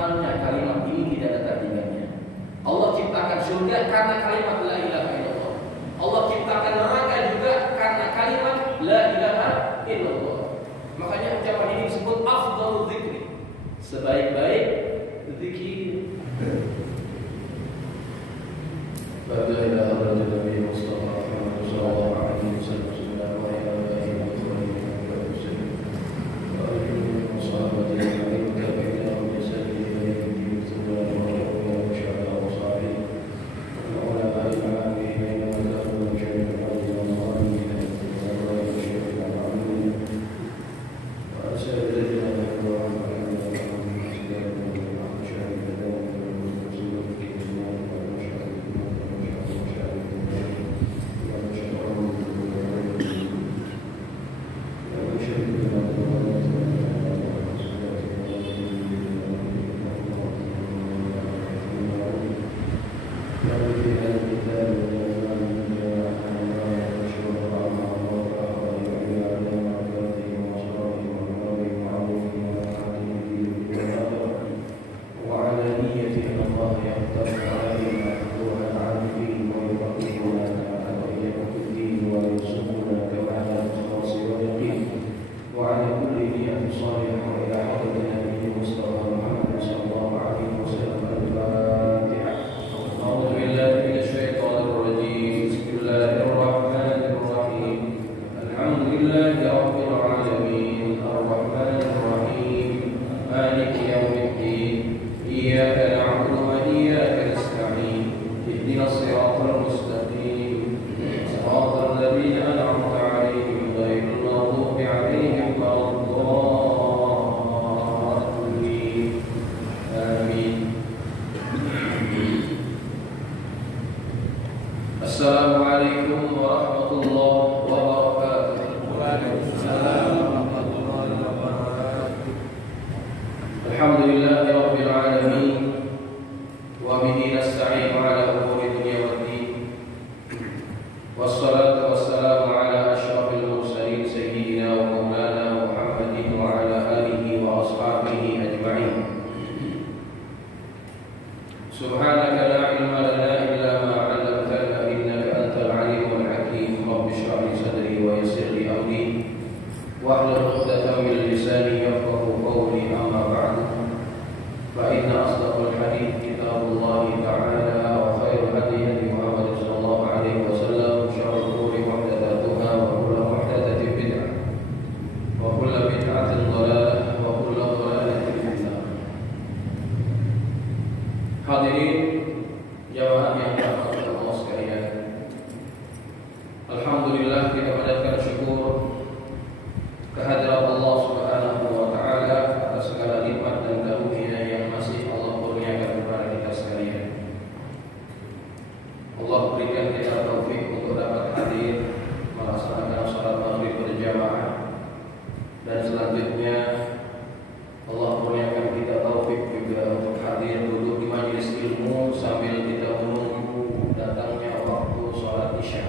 mahalnya kalimat ini tidak ada tandingannya. Allah ciptakan surga karena kalimat la ilaha illallah. Allah ciptakan neraka juga karena kalimat la ilaha illallah. Makanya ucapan ini disebut afdhalul dzikri, sebaik-baik zikir. La ilaha illallah Mustafa sallallahu alaihi wasallam. Assalamualaikum warahmatullahi wabarakatuh. Waalaikumsalam warahmatullahi wabarakatuh. Alhamdulillahi rabbil alamin wa bihi nasta'inu ala umuri dunya waddin. Wassalatu wassalamu ala asyrafil mursalin sayyidina wa maulana Muhammadin wa ala alihi wa ashabihi ajma'in. Subhanaka la ilma lana illa ma واحلل عقدة من لساني يفقهوا قولي أما بعد فإن أصدق الحديث كتاب الله تعالى وخير هدي هدي محمد صلى الله عليه وسلم وشر الأمور محدثاتها وكل محدثة بدعة وكل بدعة ضلالة وكل ضلالة في النار. Hadirin jamaah yang dirahmati Allah sekalian, alhamdulillah kita panjatkan syukur kehadirat Allah Subhanahu wa taala atas segala nikmat dan karunia yang masih Allah kurniakan kepada kita sekalian. Allah berikan kita taufik untuk dapat hadir melaksanakan salat maghrib berjamaah, dan selanjutnya Allah kurniakan kita taufik juga untuk hadir duduk di majelis ilmu sambil kita menunggu datangnya waktu salat Isya.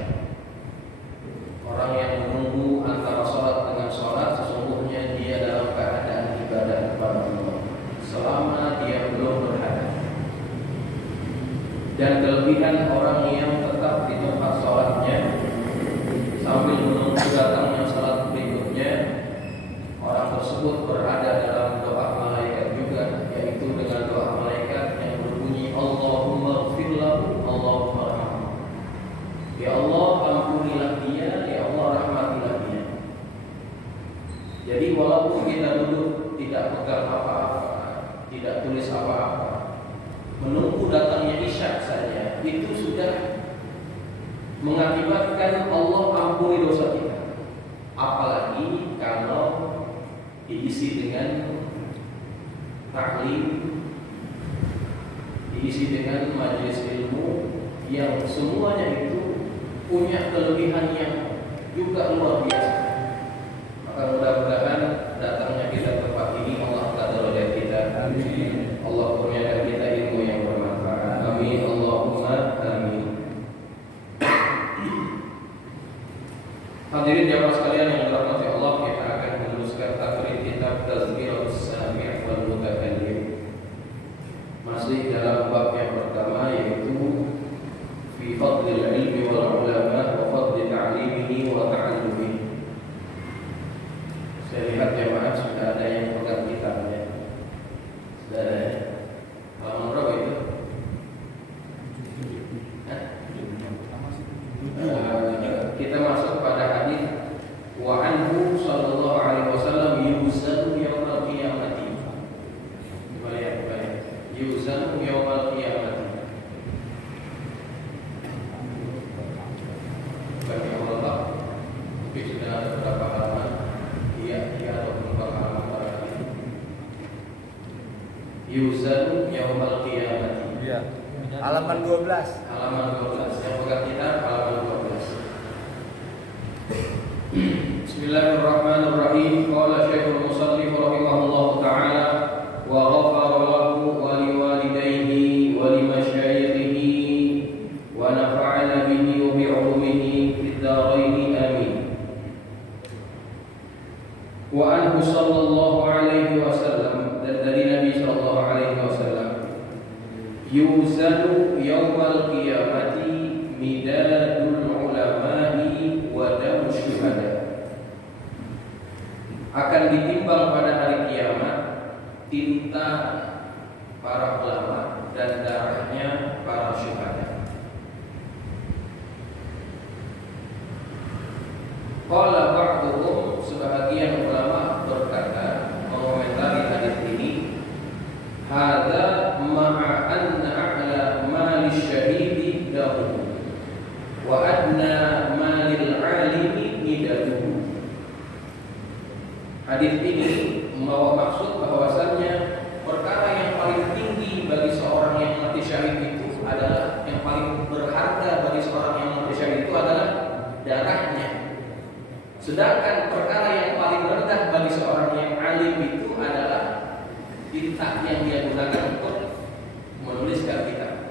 Orang yang menunggu antara salat dengan salat sesungguhnya dia dalam keadaan ibadah kepada Allah selama dia belum berhadap. Dan kelebihan orang yang tetap di tempat salatnya sambil menunggu datangnya salat berikutnya, orang tersebut berada dalam doa malaikat juga, yaitu dengan doa malaikat yang berbunyi Allahumma ighfir lahu, Allahumma arhamhu. Ya Allah, ampunilah dia, ya Allah rahmatilah dia. Jadi walaupun kita duduk tidak pegang apa-apa, tidak tulis apa-apa, menunggu datangnya Isya saja, itu sudah mengakibatkan Allah ampuni dosa kita. Apalagi kalau diisi dengan taklim, diisi dengan majelis ilmu yang semuanya itu punya kelebihan yang juga luar biasa. Maka mudah-mudahan datangnya kita tempat ini Allah angkat derajat kita. Amin. Allah kurniakan kita ilmu yang bermanfaat. Amin. Allahumma amin. Hadirin jamaah sekalian yang dirahmati Allah, kita akan meneruskan takrib kitab Tazkiratus Sami' wal Mutakallim Yuzanu yaumal qiyamah. Bagi Allah, tapi sudah ada beberapa halaman. Iya atau beberapa halaman barangkali. Yuzanu yaumal qiyamah. Iya. Halaman 12. Halaman 12. Yang pegang kita halaman 12. Bismillahirrahmanirrahim. Qala Syekhul Musannif rahimahullahu taala wa ghafara lahu wa liwalidayhi wa limasyayikhihi wa nafa'ana bihi wa bi'ulumihi fid dharain amin. Wa anhu sallallahu alaihi wasallam, dan dari Nabi sallallahu alaihi wasallam, yuzanu yaumal qiyamati midadul ulama'i wa damu syuhada. Akan ditimbang pada hari kiamat tinta para ulama dan darahnya para syuhada. Qala ba'duhum, sebahagian ulama berkata mengomentari hadis ini, hadza ma'a anna a'la mali syahidi lahu wa adna malil alimi nidaduhu. Hadis ini membawa maksud bahwasannya perkara yang paling tinggi bagi seorang yang mati syahid itu adalah, yang paling berharga bagi seorang yang mati syahid itu adalah darahnya. Sedangkan perkara yang paling rendah bagi seorang yang alim itu adalah tinta yang dia gunakan untuk menuliskan kitab.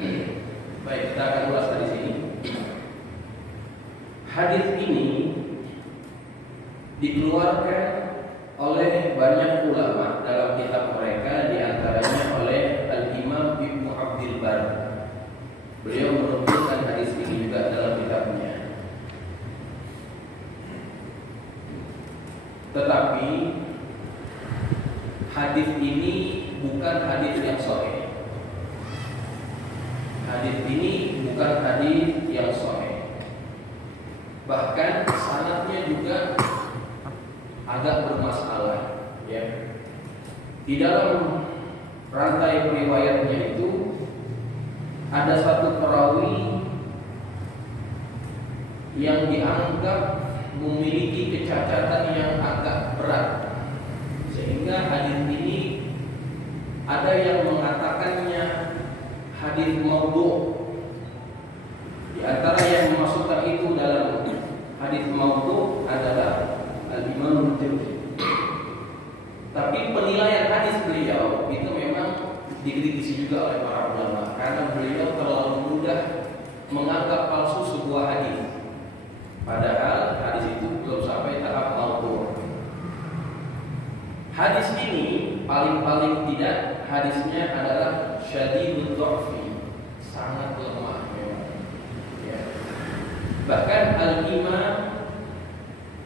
Baik, kita akan ulas dari sini. Hadis ini dikeluarkan oleh banyak ulama dalam kitab mereka, diantaranya oleh Al-Imam Ibnu Abdul Bar. Beliau menunjukkan hadis ini juga dalam kitabnya. Tetapi hadis ini bukan hadis yang sahih. Hadis ini bukan hadis yang sahih. Bahkan sanadnya juga agak bermasalah, ya. Di dalam rantai riwayatnya itu ada satu perawi yang dianggap memiliki kecacatan yang agak berat, sehingga hadis ini ada yang mengatakannya hadis maudhu'. Di antara yang memasukkan itu dalam hadis maudhu' adalah Al-Imam Tirmidzi. Tapi penilaian hadis beliau itu memang dikritisi juga oleh para ulama, karena beliau terlalu mudah menganggap palsu sebuah hadis, padahal hadis itu belum sampai tahap maudhu'. Hadis ini paling tidak hadisnya adalah syadidud dha'fi, sangat lemah memang, ya. Bahkan Al-Imam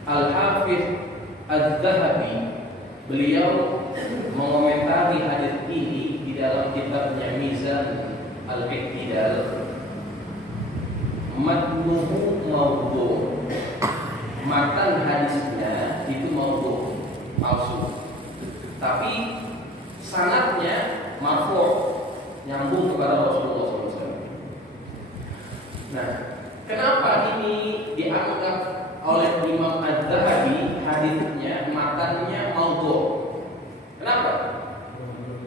Al-Hafidh Az-Zahabi, beliau mengomentari hadis ini di dalam kitabnya Mizan Al-Iqtidal, matnuhu maudhu', matan hadisnya itu maudhu', palsu, tapi sanadnya marfu', nyambung kepada Rasulullah SAW. Nah, kenapa ini dianggap oleh Imam Az-Zahabi hadisnya, matannya maudhu'? Kenapa?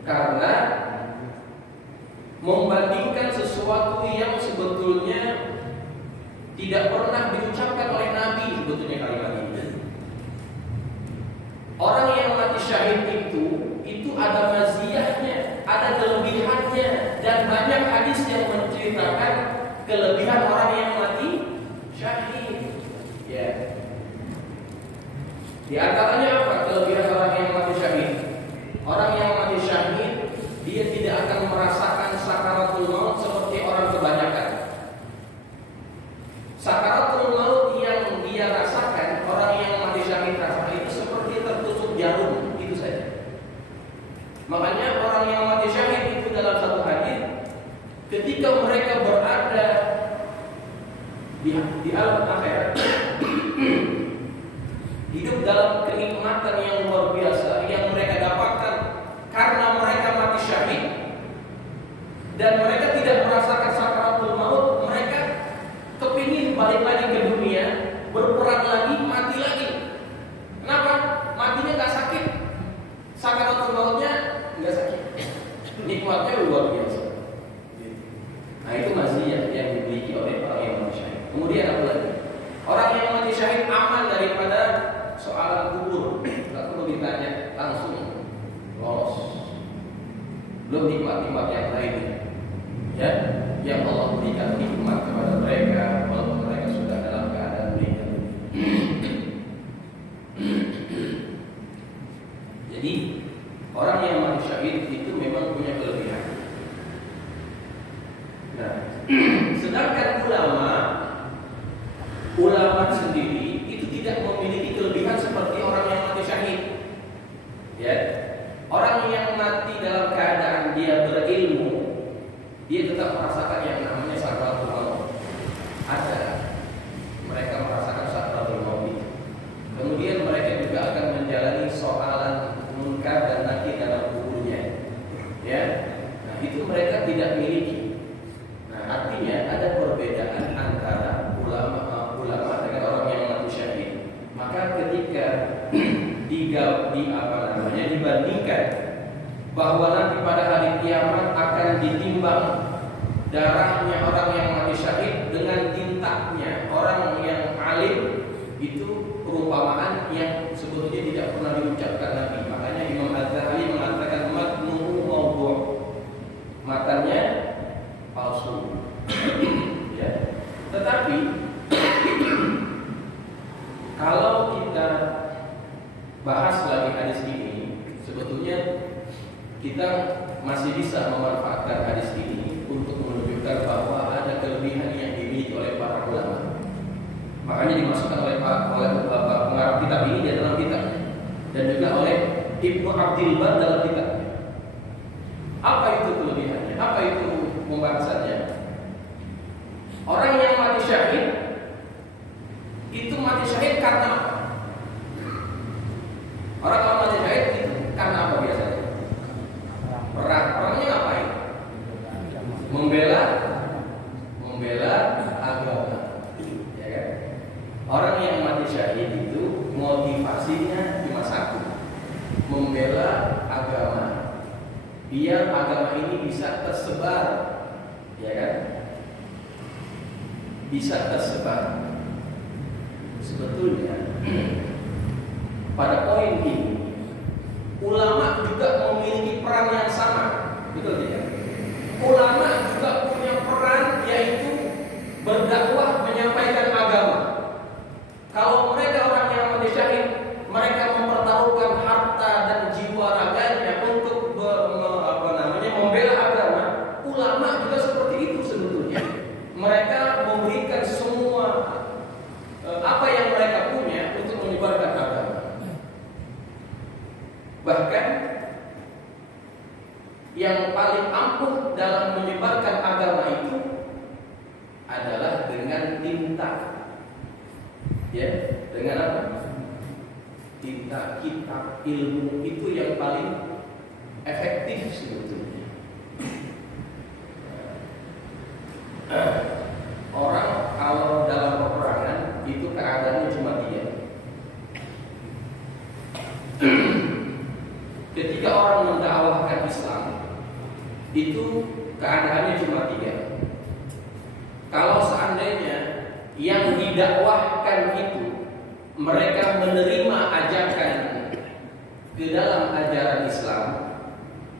Karena membandingkan sesuatu yang sebetulnya tidak pernah diucapkan oleh Nabi, sebetulnya kalimat ini. Orang yang mati syahid itu ada maziyahnya, ada kelebihannya, dan banyak hadis yang menceritakan kelebihan orang yang mati syahid. Ya. Di antaranya apa kelebihan orang yang mati syahid? Orang yang mati syahid, dia tidak akan merasakan sakaratul maut seperti orang kebanyakan. Sakaratul maut yang dia rasakan, orang yang mati syahid rasakan itu seperti tertusuk jarum, itu saja. Makanya orang yang mati syahid itu dalam satu hadis, ketika mereka berada di alam akhirat, hidup dalam kenikmatan yang luar biasa yang mereka dapatkan karena mereka mati syahid, dan mereka tidak merasakan sakaratul maut, mereka kepingin balik lagi ke dunia, berperang lagi, mati lagi. Kenapa? Matinya nggak sakit, sakaratul mautnya nggak sakit, nikmatnya luar biasa. Nah itu maziyah yang dimiliki oleh orang yang mati syahid. Kemudian apa lagi? Orang yang mati syahid aman daripada soalan kubur, nggak perlu ditanya, langsung lolos. Belum nikmat-nikmat yang lainnya, ya, yang Allah berikan nikmat kepada mereka walaupun mereka sudah dalam keadaan meninggal. Jadi orang yang mati syahid itu memang punya kelebihan. Nah, sedangkan ulama sendiri itu tidak memiliki kelebihan seperti orang yang mati syahid. Ya, orang yang mati dalam keadaan dia berilmu, dia tetap merasakan yang namanya sakaratul maut. Ada, mereka merasakan sakaratul maut. Kemudian mereka juga akan menjalani soalan munkar dan nakir dalam kuburnya. Ya, nah itu mereka tidak miliki. Artinya ada perbedaan antara ulama dengan orang yang mati syahid. Maka ketika dibandingkan bahwa nanti pada hari kiamat akan ditimbang darahnya orang yang mati syahid dengan tintanya orang yang alim, itu perumpamaan yang sebetulnya tidak pernah diucapkan Nabi. Makanya Imam Az-Zahabi mengatakan matnuhu mawdu', matanya palsu. Ya. Tetapi kalau kita bahas lagi hadis ini, sebetulnya kita masih bisa memanfaatkan hadis ini untuk menunjukkan bahwa ada kelebihan yang dimiliki oleh para ulama. Makanya dimasukkan oleh pengarang kitab ini di dalam kitabnya, dan juga oleh Ibnu Abdul Bar dalam kitabnya. Apa itu kelebihannya? Apa itu pembahasannya? Orang yang mati syahid itu mati syahid karena apa? Orang yang mati syahid itu karena apa biasanya? Perang. Perangnya ngapain? Membela agama. Ya kan? Orang yang mati syahid itu motivasinya cuma satu, membela agama. Biar agama ini bisa tersebar, ya kan? Bisa tersebar. Sebetulnya pada poin ini ulama juga memiliki peran yang sama, betul tidak? Ulama juga punya peran, yaitu berdakwah, menyampaikan agama. Kalau mereka orang yang mati syahid, mereka mempertaruhkan harta dan jiwa raganya untuk membela agama. Ulama juga seperti itu sebetulnya. Mereka memberikan semua apa yang mereka punya untuk menyebarkan agama. Bahkan yang paling ampuh dalam menyebarkan agama itu adalah dengan tinta. Ya, dengan apa? Tinta, kitab, ilmu itu yang paling efektif sebetulnya. Orang kalau dalam peperangan itu keadaannya cuma tiga. Ketika orang mendakwahkan Islam itu keadaannya cuma tiga. Kalau seandainya yang didakwahkan itu mereka menerima ajakan ke dalam ajaran Islam,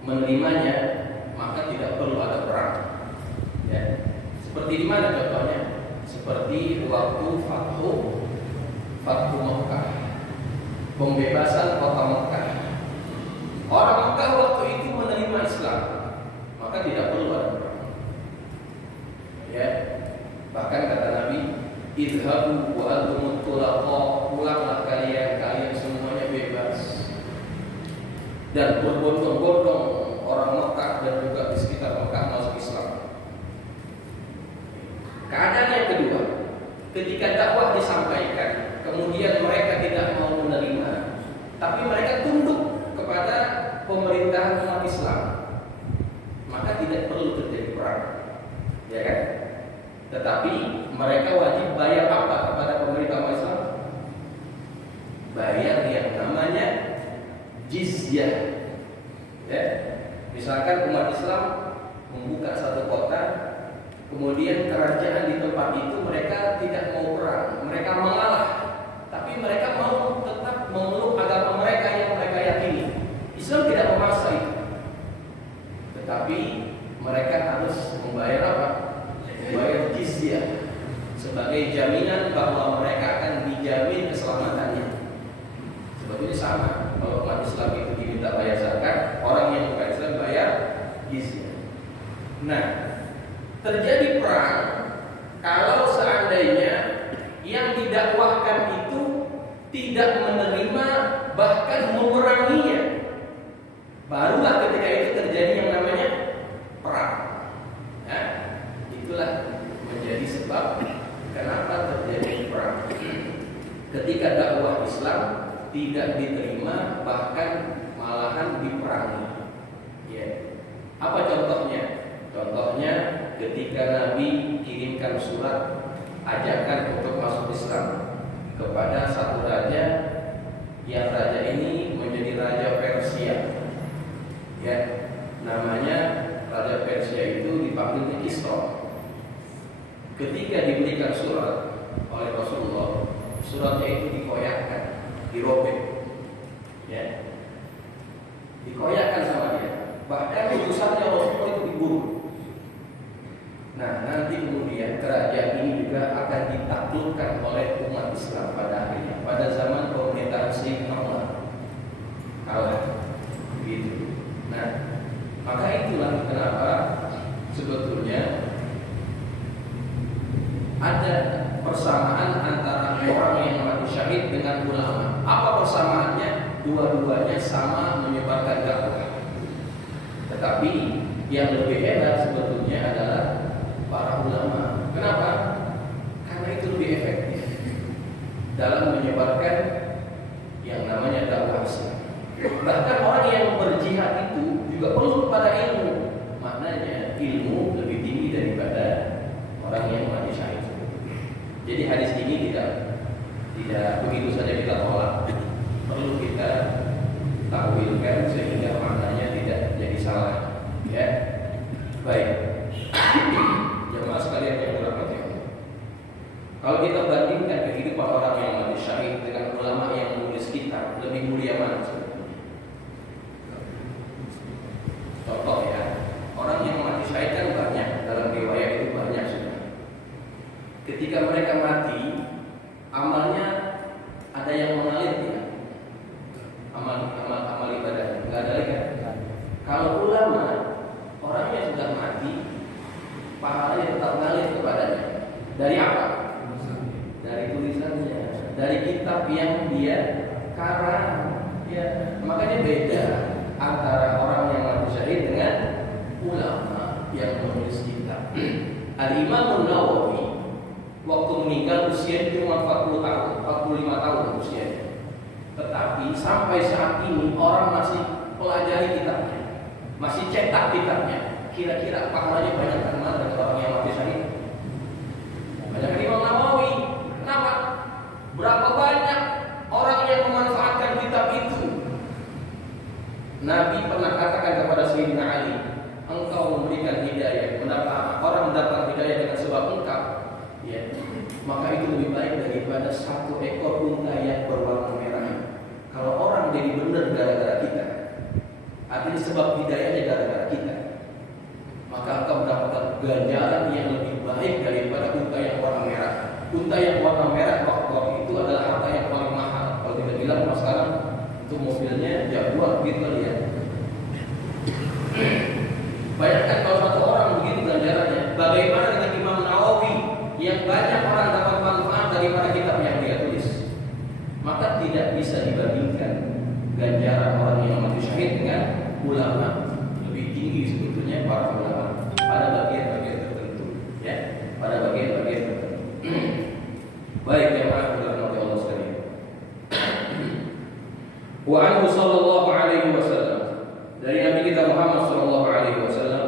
menerimanya, maka tidak perlu ada perang. Ya. Seperti di mana contohnya? Seperti waktu Fathu Makkah, pembebasan kota Makkah. Orang Makkah waktu itu menerima Islam, maka tidak perlu ada perang. Ya, bahkan kata Nabi, idhabu wa antumut tulaqa, pulanglah kalian semuanya bebas. Dan berbondong-bondong orang Makkah dan juga di sekitar Makkah masuk Islam. Keadaan yang kedua, ketika dakwah disampaikan, kemudian mereka tidak mau menerima, tapi mereka tunduk kepada pemerintahan umat Islam, maka tidak perlu terjadi perang, ya kan? Tetapi mereka wajib bayar apa kepada pemerintah Islam? Bayar yang namanya jizyah. Ya, misalkan umat Islam membuka satu kota, kemudian kerajaan di tempat itu mereka tidak mau perang, mereka mengalah, tapi mereka mau tetap memeluk agama mereka yang mereka yakini. Islam tidak memaksa itu, tetapi mereka harus membayar apa? Membayar jizyah sebagai jaminan bahwa mereka akan dijamin keselamatannya. Sebetulnya sama, kalau umat Islam itu diminta bayar zakat, orang yang bukan Islam bayar jizyah. Nah, terjadi perang kalau seandainya yang didakwahkan itu tidak menerima bahkan memeranginya, barulah ketika itu terjadi yang namanya perang. Nah, itulah menjadi sebab kenapa terjadi perang. Ketika dakwah Islam tidak diterima bahkan malahan diperangi. Ya. Apa contohnya? Contohnya ketika Nabi kirimkan surat ajakan untuk masuk Islam kepada satu raja, yang raja ini menjadi raja Persia. Ya, namanya raja Persia itu dipanggil Kisra. Ketika diberikan surat oleh Rasulullah, suratnya itu dikoyakkan, dirobek, ya, dikoyakkan sama dia. Bahkan utusannya Rasulullah itu dibunuh. Nah, nanti kemudian kerajaan ini juga akan ditaklukkan oleh umat Islam pada akhirnya. Pada zaman pemerintahan Sayyidina Umar kalah, begitu. Nah, maka itulah kenapa sebetulnya ada persamaan antara orang yang mati syahid dengan ulama. Apa persamaannya? Dua-duanya sama menyebarkan dakwah. Tetapi yang lebih hebat sebetulnya adalah para ulama. Kenapa? Karena itu lebih efektif dalam menyebarkan yang namanya dakwah Islam. Bahkan orang yang berjihad itu juga perlu kepada ilmu. Maknanya ilmu lebih tinggi daripada orang yang mati syahid. Jadi hadis ini tidak begitu saja kita tolak. Perlu kita takwilkan sehingga maknanya tidak jadi salah. Ya, baik. Jemaah sekalian yang dirahmati Allah. Kalau kita bandingkan kehidupan orang yang mati syahid dengan ulama yang menulis kitab, lebih mulia mana sebetulnya? Contoh ya, orang yang mati syahid kan banyak, dalam riwayat itu banyak sudah. Ketika mereka mati, amalnya ada yang mengalir tidak? Amal ibadah nggak ada lagi kan? Kalau ulama, orangnya sudah mati, pahalanya tetap mengalir kepadanya. Dari apa? Dari tulisannya, dari kitab yang dia karang. Ya, makanya beda antara orang yang mati syahid dengan ulama yang menulis kitab. Al-Imam Nawawi waktu meninggal usianya cuma 40 tahun, 45 tahun usianya. Tetapi sampai saat ini orang masih pelajari kitabnya, masih cetak kitabnya. Kira-kira pahalanya banyak kan mana dari orang yang mati syahid? Banyak Imam Nawawi. Kenapa? Berapa banyak orang yang memanfaatkan kitab itu? Nabi pernah katakan kepada Sayyidina Ali, engkau memberikan hidayah, orang mendapat hidayah dengan sebab engkau. Ya, maka itu lebih baik daripada satu ekor unta yang berwarna merah. Kalau orang jadi benar gara-gara kita, artinya sebab hidayahnya gara-gara kita, maka engkau mendapatkan ganjaran yang lebih baik daripada unta yang warna merah. Unta yang warna merah waktu itu adalah harta yang paling mahal. Kalau kita bilang mas sekarang itu mobilnya Jaguar gitu ya. Bayangkan kalau satu orang begitu ganjarannya, bagaimana dengan Imam Nawawi yang banyak orang dapat manfaat daripada kitab yang dia tulis? Maka tidak bisa dibandingkan ganjaran orang yang mati syahid dengan ulama. Lebih tinggi sebetulnya para ulama pada bagian-bagian tertentu, ya, pada bagian-bagian tertentu. Baik jemaah dirahmati Allah sekalian. Wa anhu sallallahu alaihi wasallam, dari Nabi kita Muhammad sallallahu alaihi wasallam,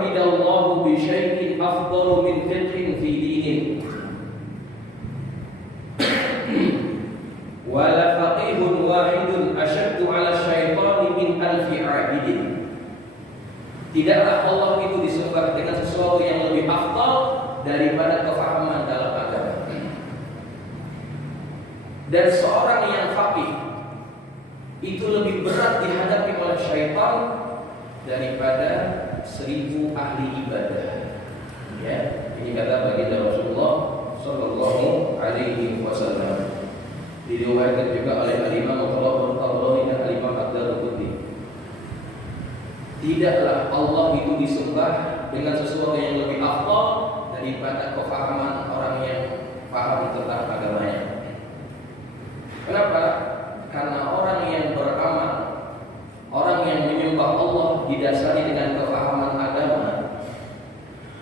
yu'abbidallahu bi syai'in afdalu min fiqhin fi dinin wala faqihun wahidun asyaddu 'ala syaitani min alfi 'abidin. Tidaklah Allah itu disembah dengan sesuatu yang lebih afdal daripada kefahaman dalam agama. Dan seorang yang faqih itu lebih berat dihadapi oleh syaitan daripada 1000 ahli ibadah. Ya, ini kata baginda Rasulullah sallallahu alaihi wasallam. Diriwayatkan juga oleh Imam Al-Tabrani dan Imam Ad-Darqutni. Tidaklah Allah itu disembah dengan sesuatu yang lebih afdal daripada kefahaman orang yang paham tentang agamanya. Kenapa? Karena orang yang beramal, orang yang menyembah Allah didasari dengan kefahaman agama,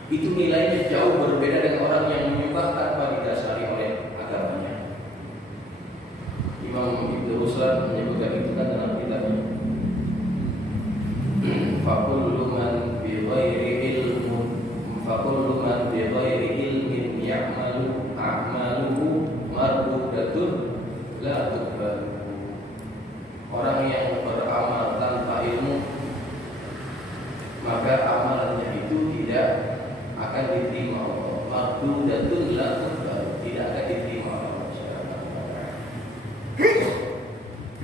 itu nilainya jauh berbeda dengan orang yang menyembah tanpa didasari oleh agamanya. Imam Ibnu Ruslan menyebutkan itu kan dalam kitabnya. Fakullu man bi ghairi ilmin ya'malu a'maluhu mardudatun la tuqbal. Orang yang beramal tanpa ilmu, maka amalannya itu tidak akan diterima Allah. Mardudatun la tuqbal, tidak akan diterima Allah.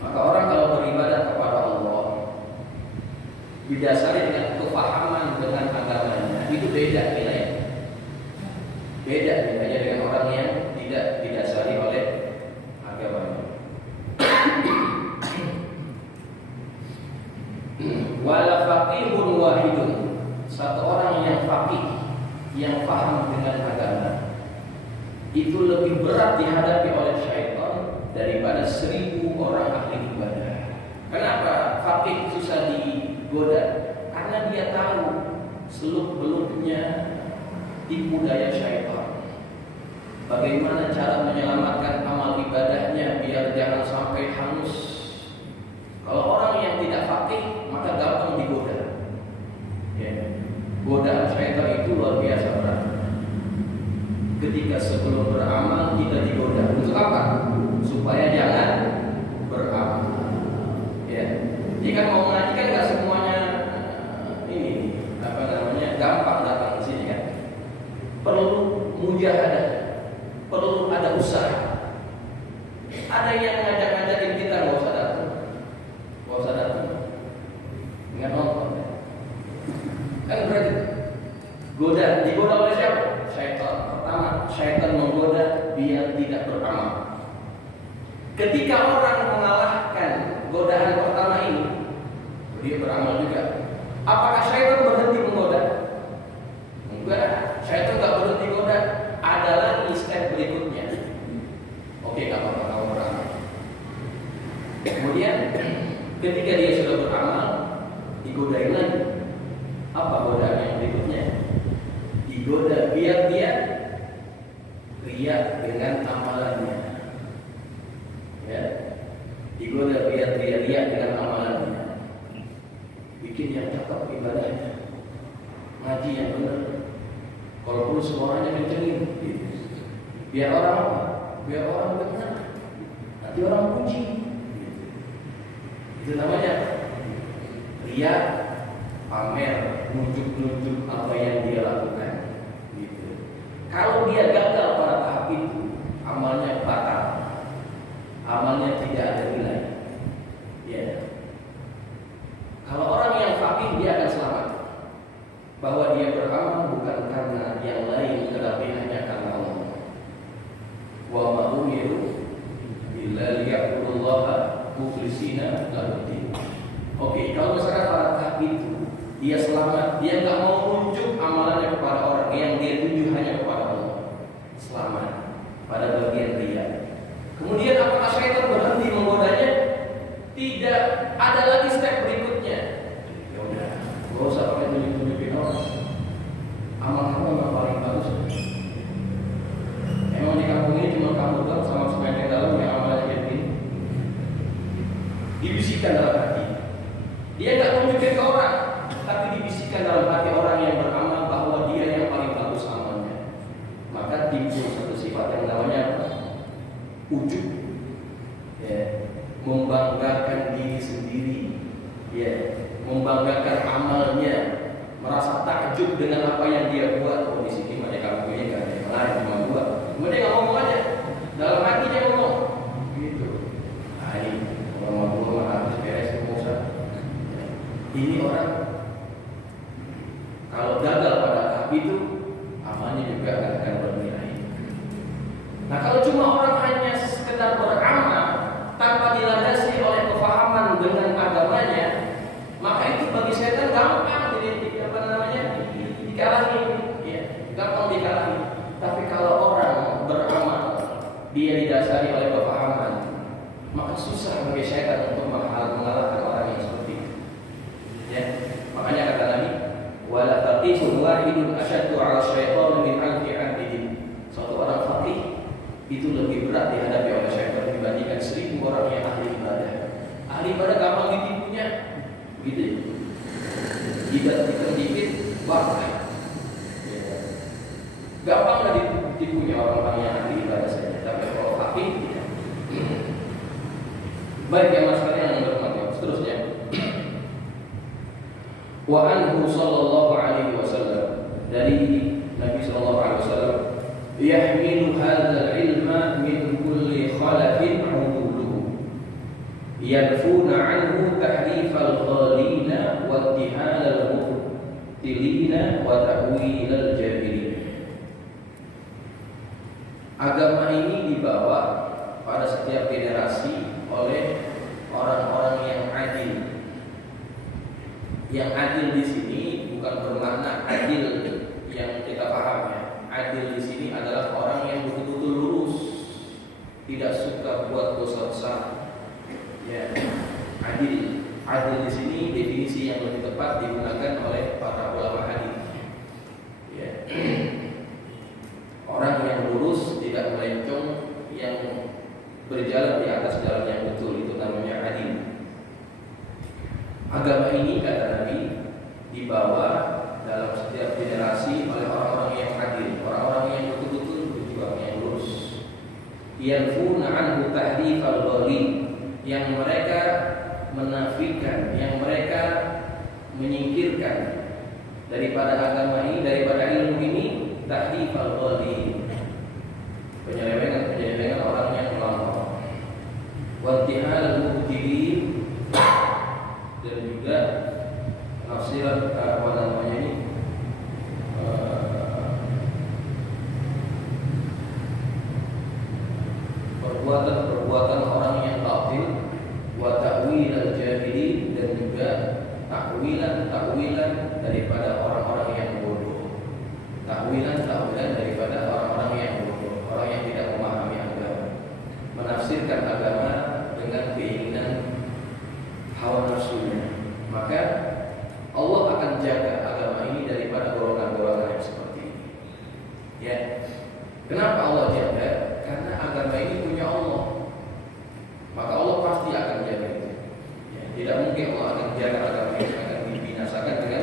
Maka orang kalau beribadah kepada Allah didasari dengan kefahaman dengan agamanya, itu beda nilainya. Beda nilainya dengan orang yang tidak didasari oleh agamanya. Wala faqihun wahidun, satu orang yang faqih, yang paham dengan agama, itu lebih berat dihadapi oleh syaitan daripada 1000 orang ahli ibadah. Kenapa faqih susah digoda? Karena dia tahu seluk-beluknya tipu daya syaitan. Bagaimana cara menyelamatkan amal ibadahnya biar jangan sampai hangus. Kalau orang yang tidak faqih, maka gampang digoda. Ya. Godaan syaitan itu luar biasa berat. Ketika sebelum beramal kita digoda. Untuk apa? Supaya jangan beramal. Ya. Dia kan mau ngaji kan nggak semuanya ini gampang datang ke sini kan. Perlu mujahadah, perlu ada usaha. Ada yang ngajak-ngajakin kita nggak usah datang. Nggak nonton. Kan berarti digoda oleh siapa? Syaitan. Pertama, syaitan menggoda biar tidak beramal. Ketika orang mengalahkan godaan pertama ini, dia beramal juga. Apakah syaitan berhenti menggoda? Enggak, syaitan nggak berhenti goda. Ada lagi step berikutnya. Oke, nggak apa-apa kamu beramal. Kemudian ketika dia sudah beramal, digodain lagi. Apa godaan yang berikutnya? Digoda biar dia riya dengan amalannya. Ya, digoda biar dia riya dengan amalannya. Bikin yang cakep ibadahnya, ngaji yang benar. Kalau perlu suaranya kencengin, gitu. Biar orang apa? Biar orang dengar. Nanti orang puji. Gitu. Itu namanya riya, pamer, nunjuk-nunjuk apa yang dia lakukan. Gitu. Kalau dia gagal pada tahap itu, amalnya batal, amalnya tidak ada nilai. Ya. Kalau orang yang faqih, dia akan selamat. Bahwa dia beramal bukan karena yang lain, tetapi hanya karena Allah. Wa ma umiru illa liya'budullaha mukhlishina lahu-d-din. Oke, kalau misalkan pada tahap itu dia selamat, dia nggak mau nunjuk amalannya kepada orang, yang dia tuju hanya kepada Allah. Selamat pada bagian dia. Kemudian apakah syaitan berhenti menggodanya? Tidak, ada lagi step berikutnya. Ya udah, gak usah pakai tunjuk-tunjukin orang. Amal kamu memang paling bagus. Emang di kampung ini cuma kamu doang sama sebagian dalam yang amalnya kayak gini. Dibisikkan dalam hati. Dia nggak tunjukin ke orang, tapi dibisikkan dalam hati orang yang ujub, ya, membanggakan diri sendiri, ya, membanggakan amalnya, merasa takjub dengan apa yang dia buat. Oh, di sini mereka punya gak ada yang lain, cuma gua. Kemudian nggak ngomong aja, dalam hati dia ngomong, gitu. Nah ini orang gua mah habis beres urusan. Ini orang kalau gagal pada tahap itu, amalnya juga akan bernilai. Nah kalau cuma orang hanya sekedar beramal tanpa dilandasi oleh kefahaman dengan agamanya, maka itu bagi setan gampang dikalahi, ya, gampang dikalahi. Tapi kalau orang beramal dia didasari oleh kefahaman, maka susah bagi setan untuk mengalahkan orang yang seperti itu. Ya, makanya kata Nabi, wala faqihun wahidun asyaddu 'ala syaitan min alfi 'abidin. Suatu orang faqih itu lebih berat dihadapi oleh syaitan dibandingkan 1000 orang yang ahli ibadah. Ahli ibadah gampang ditipunya, gitu ya. Dikit, bahkan gampang lah ditipunya orang-orang yang ahli ibadah saja. Tapi kalau faqih tidak. Baik ya mas kalian yang berhormat, seterusnya. Wa anhu sallallahu alaihi wasallam, dari Nabi sallallahu alaihi wasallam, yahmilu hadzal ilma min kulli khalafin 'uduluhu yadfuna 'anhu tahrifal ghalina wa ittihalal mubtilina wa ta'wilal jahilin. Agama ini dibawa pada setiap generasi oleh orang-orang yang adil. Yang adil di sini bukan bermakna adil yang kita paham ya. Adil di sini adalah orang yang betul-betul lurus, tidak suka buat dosa besar. Ya, adil. Adil di sini definisi yang lebih tepat digunakan oleh para ulama hadis. Ya. Orang yang lurus, tidak melencong, yang berjalan di atas jalan yang betul, itu namanya adil. Agama ini kata Nabi dibawa dalam setiap generasi oleh orang-orang yang adil, orang-orang yang betul-betul berjuang, yang lurus. Yanfuna anhu tahrifal ghalin, yang mereka menafikan, yang mereka menyingkirkan daripada agama ini, daripada ilmu ini, tahrifal ghalin, penyelewengan orang yang melampau. Wa intihal mubtilin, dan juga nafsiran apa namanya ini, perbuatan orang yang batil, wa ta'wilal jahilin, dan juga takwilan daripada orang-orang yang bodoh. Takwilan daripada orang-orang yang bodoh, orang yang tidak memahami agama, menafsirkan agama dengan keinginan hawa nafsunya. Maka Allah akan jaga agama ini daripada golongan-golongan yang seperti ini. Ya. Kenapa Allah jaga? Karena agama ini punya Allah. Maka Allah pasti akan jaga itu. Ya, tidak mungkin Allah akan jaga agama ini akan dibinasakan dengan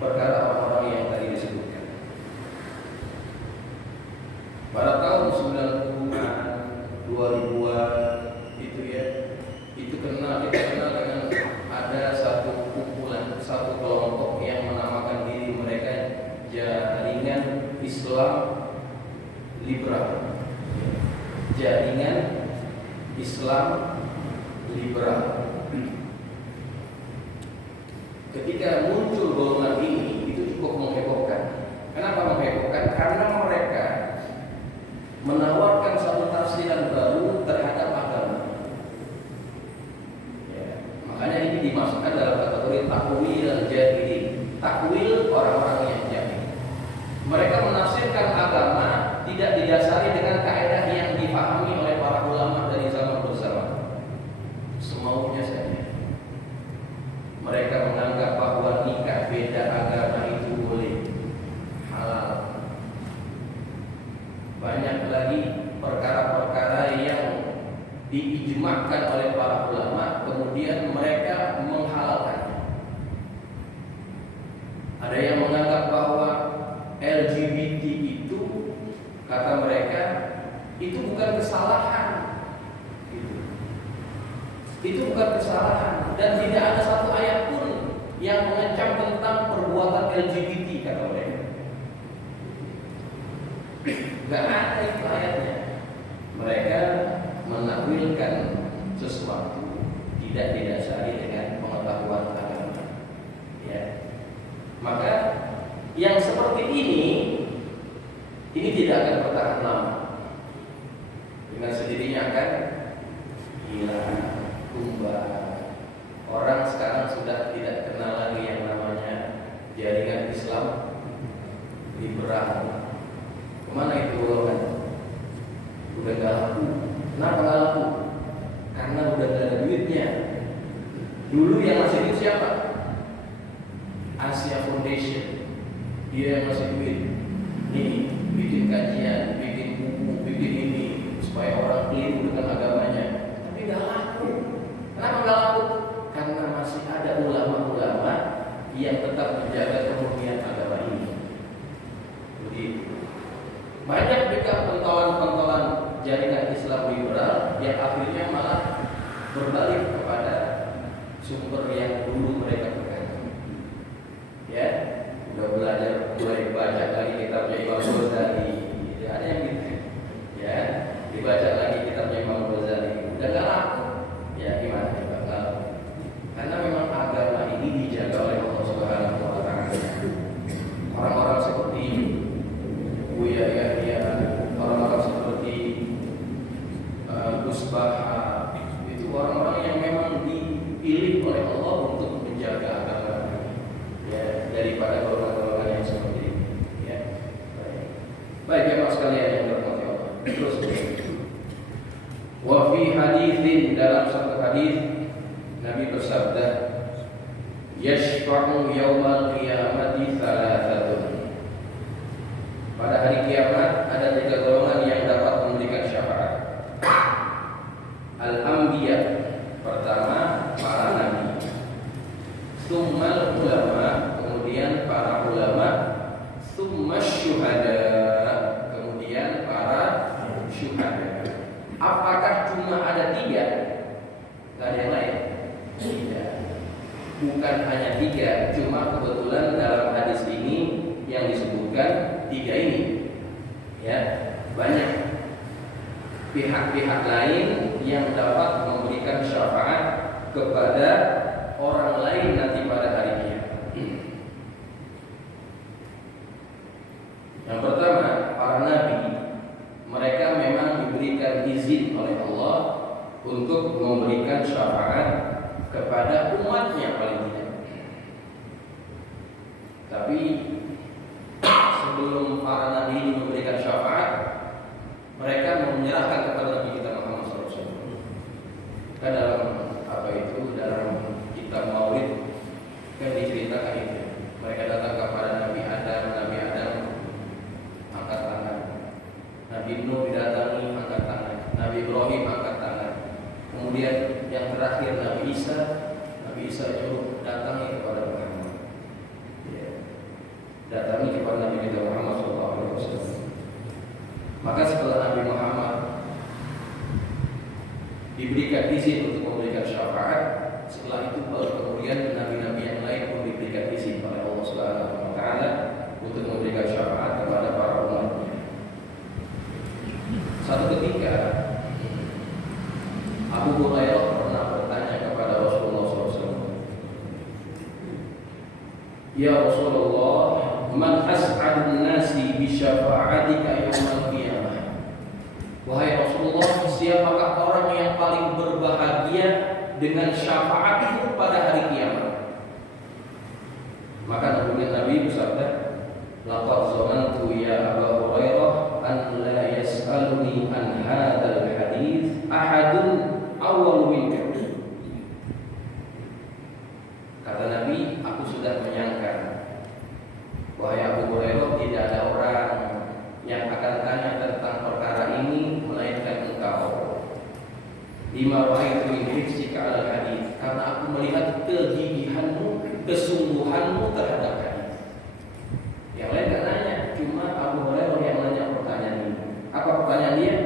perkara orang-orang yang tadi disebutkan. Pada tahun 90-an, 2000-an itu ya, itu kita kenal dengan ada satu kumpulan, satu kelompok yang menamakan diri mereka Jaringan Islam Liberal. Jaringan Islam Liberal. Ketika muncul golongan ini, itu cukup menghebohkan. Kenapa menghebohkan? Karena mereka menawarkan satu tafsiran baru terhadap agama. Ya, makanya ini dimasukkan dalam kategori takwil al-jahili, takwil orang-orang yang jahil. Mereka menafsirkan agama tidak didasari dengan kaidah yang dipahami oleh para ulama dari zaman bersamaan. Semaunya saja. Mereka menganggap bahwa nikah beda agama itu boleh, halal. Banyak lagi perkara-perkara yang diijma'kan oleh para ulama, kemudian mereka menghalalkan. Ada yang menganggap bahwa LGBT itu, kata mereka, itu bukan kesalahan. Itu bukan kesalahan, dan tidak ada satu ayat pun yang mengecam tentang perbuatan LGBT kata mereka. Gak ada itu ayatnya. Mereka menakwilkan sesuatu tidak didasari dengan pengetahuan agama. Ya. Maka yang seperti ini tidak akan bertahan lama. Dengan sendirinya akan hilang. Orang sekarang sudah tidak kenal lagi yang namanya jaringan Islam liberal. Kemana itu golongan? Udah gak laku. Kenapa gak laku? Karena udah gak ada duitnya. Dulu yang masih duit siapa? Asia Foundation. Dia yang masih duit. Nih, bikin kajian, bikin buku, bikin ini supaya orang keliru dengan agamanya. Tapi gak laku. Kenapa gak laku? Karena masih ada ulama-ulama yang tetap menjaga kemurnian agama ini. Begitu. Banyak juga pentolan-pentolan jaringan Islam liberal yang akhirnya malah berbalik kepada sumber yang dulu mereka pegang. Ya, udah belajar, mulai baca lagi kitabnya Imam Ghazali. Ada yang gitu. Ya, dibaca lagi kitabnya Imam Ghazali. Udah gak laku. Ya gimana? Karena memang agama ini dijaga oleh Allah Subhanahu wa Ta'ala. Orang-orang seperti Buya Yahya, orang-orang seperti Gus Baha, itu orang-orang yang memang dipilih oleh Allah untuk menjaga agama ya, daripada golongan-golongan yang seperti ini. Ya. Baik ya Pak sekalian yang dirahmati Allah. Terus. Wa fi haditsin, dalam satu hadis Nabi bersabda, yashfa'u yawmal qiyamati thalathatun. Pada hari kiamat ada 3 golongan yang dapat memberikan syafaat. Al-anbiya, pertama para nabi. Tsummal ulama, kemudian para ulama. Tsummas syuhada, kemudian para syuhada. Apakah cuma ada 3? Gak ada yang lain? Tidak. Bukan hanya 3, cuma kebetulan dalam hadis ini yang disebutkan 3 ini. Ya, banyak pihak-pihak lain yang dapat memberikan syafaat kepada orang lain nanti pada hari kiamat. Yang pertama, para nabi, mereka memang diberikan izin oleh Allah untuk memberikan syafaat kepada umatnya paling tidak. Tapi sebelum para nabi ini memberikan syafaat, mereka menyerahkan kepada Nabi kita Muhammad SAW. Kan dalam dalam kitab Maulid kan diceritakan itu. Mereka datang kepada Nabi Adam angkat tangan. Nabi Nuh didatangi, angkat tangan. Nabi Ibrahim angkat tangan. Kemudian yang terakhir Nabi Isa jauh datangi kepada Muhammad. Ya. Datangi kepada Nabi kita Muhammad SAW. Maka setelah Nabi Muhammad diberikan izin untuk memberikan syafaat, setelah itu baru kemudian nabi-nabi yang lain pun diberikan izin oleh Allah Subhanahu wa Ta'ala untuk memberikan syafaat kepada para umatnya. Satu ketika Abu Hurairah pernah bertanya kepada Rasulullah SAW, ya Rasulullah, man as'adun nasi bi syafa'atika yawmal qiyamah. Wahai Rasulullah, siapakah orang yang paling berbahagia dengan syafaatmu pada hari kiamat? Maka Nabi bersabda, laqad zamantu ya Abu Hurairah an la yas'aluni an hadzal hadits ahadun awwal minka. Kata Nabi, aku sudah menyangka, wahai Abu Hurairah, tidak ada orang yang akan tanya tentang perkara ini melainkan engkau. Lima ra'aitu min hifzika 'ala hadits, karena aku melihat kegigihanmu, kesungguhanmu terhadap hadis. Yang lain enggak nanya, cuma Abu Hurairah yang nanya pertanyaan ini. Apa pertanyaan dia?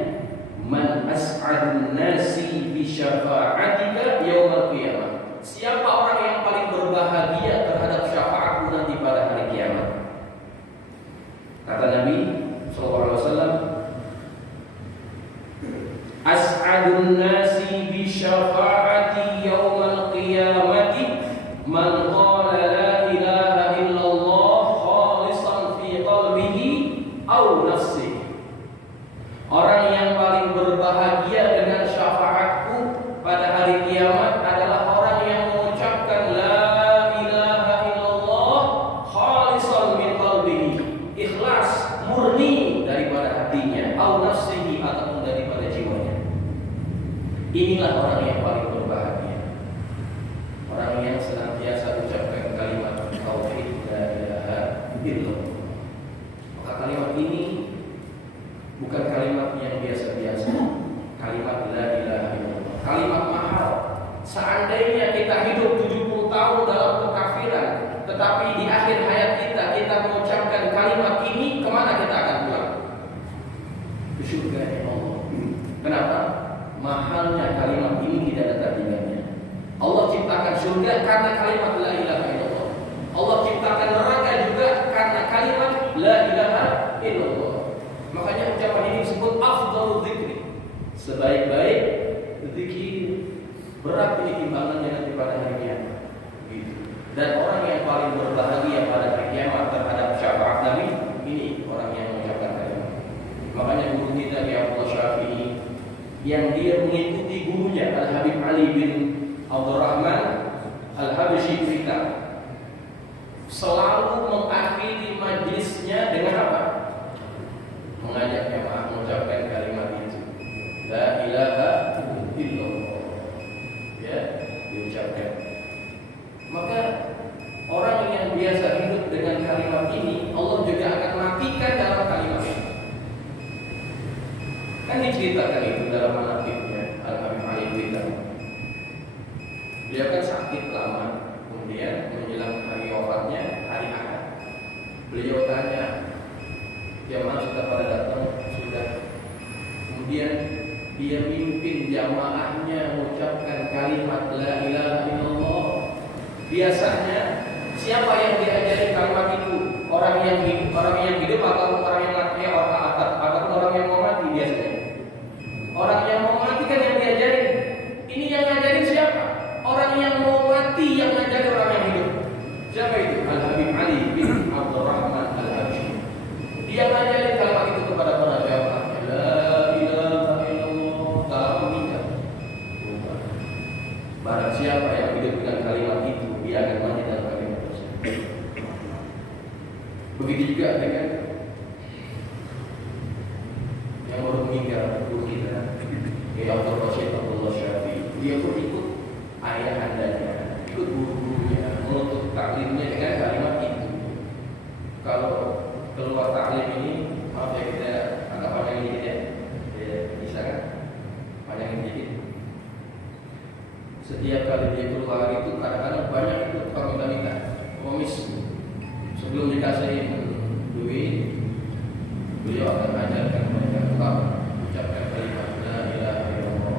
Inilah orang yang paling berbahagia. Orang yang senantiasa ucapkan kalimat tauhid la ilaha illallah. Maka kalimat ini bukan kalimat yang biasa-biasa. Kalimat la ilaha illallah, kalimat mahal. Seandainya kita hidup 70 tahun dalam kekafiran, tetapi di akhir hayat kita mengucapkan kalimat ini, kemana kita akan pulang? Ke surga ya Allah. Kenapa? Mahalnya kalimat ini tidak ada tandingannya. Allah ciptakan surga karena kalimat la ilaha illallah. Allah ciptakan neraka juga karena kalimat la ilaha illallah. Makanya ucapan ini disebut afdhalul dzikri, sebaik-baik zikir. Berat ini timbangannya nanti pada hari kiamat. Gitu. Dan orang yang paling berbahagia pada hari kiamat terhadap syafaat Nabi, ini orang yang mengucapkan kalimat. Makanya guru kita Abdullah Syafi'i, yang dia mengikuti gurunya Al-Habib Ali bin Abdurrahman Al-Habsyi kita, selalu mengakhiri majlisnya dengan apa? Mengajak jemaah mengucapkan kalimat itu, la ilaha illallah. Ya, diucapkan. Maka orang yang biasa hidup dengan kalimat ini, Allah juga akan matikan dalam kalimat ini. Kan diceritakan itu dalam manaqibnya Al-Habib Ali kita. Dia kan sakit lama, kemudian menjelang hari wafatnya hari Ahad. Beliau tanya, jamaah sudah pada datang? Sudah. Kemudian dia mimpin jamaahnya mengucapkan kalimat la ilaha illallah. Biasanya siapa yang diajari kalimat itu? Orang yang hidup atau orang yang mati, atau orang yang mau mati biasanya? Orang yang mau mati kan yang diajarin. Ini yang ngajarin siapa? Orang yang mau mati yang ngajarin orang yang hidup. Siapa itu? Al-Habib Ali bin Abdurrahman Al-Habsyi. Dia ngajarin kalimat itu kepada para jamaah. Barang siapa yang hidup dengan kalimat itu, dia akan mati dalam kalimat tersebut. Begitu juga dengan yang baru meninggal guru kita, Abdul Rashid Abdullah Syafi'i. Dia pun ikut ayah andanya, ikut guru-gurunya, menutup taklimnya dengan kalimat itu. Kalau keluar taklim ini, maaf ya kita agak panjang dikit ya, bisa kan? Panjang dikit. Setiap kali dia keluar itu kadang-kadang banyak itu tukang minta-minta komis. Sebelum dikasih duit, beliau akan ajarkan mereka untuk ucapkan kalimat la ilaha illallah.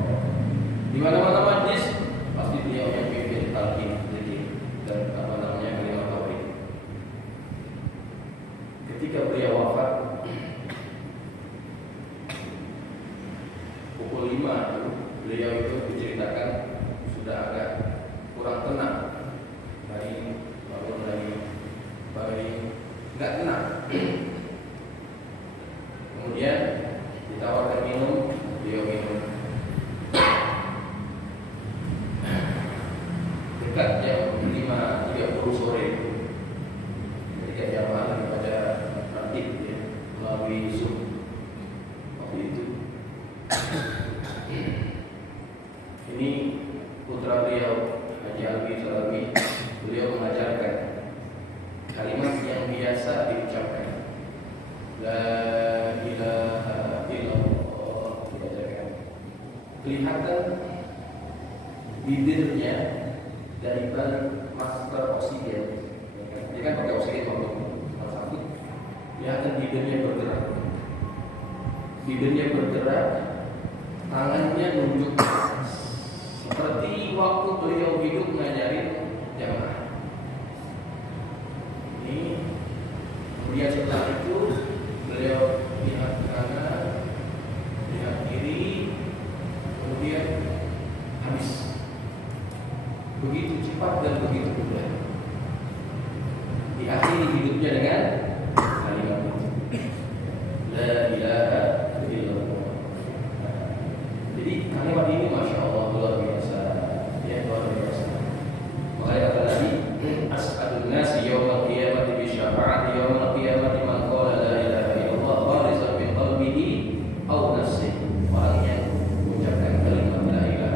Di mana-mana majlis pasti beliau yang pimpin talqin zikir dan kalimat tauhid. Ketika beliau wafat pukul 5 beliau itu diceritakan sudah agak kurang tenang, bangun lagi nggak tenang. Kemudian ditawarkan minum, beliau minum. Dekat jam 5.30 sore, ketika jamaah lagi pada tertib ya, melalui Zoom waktu itu. Ini putra beliau Haji Alwi Salawi, beliau mengajarkan kalimat yang biasa diucapkan, la ilaha illallah, diajarkan. Kelihatan bibirnya dari balik masker oksigen. Dia kan pakai oksigen waktu sakit. Kelihatan bibirnya bergerak, tangannya nunjuk seperti waktu beliau hidup ngajarin jamaah. Ini kemudian setelah itu beliau lihat ke kanan, lihat kiri, kemudian habis. Begitu cepat dan begitu mudah. Diakhiri hidupnya dengan kalimat itu, la ilaha illallah. Jadi kalimat ini masya Allah luar biasa, ya luar biasa. Makanya kata Nabi, as'adun nasi yawmal qiyamati bi syafa'ati yawmal qiyamati man qala la ilaha illallah khalisan min qalbihi aw nafsihi. Orang yang mengucapkan kalimat la ilaha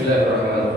Bismillahirrahmanirrahim.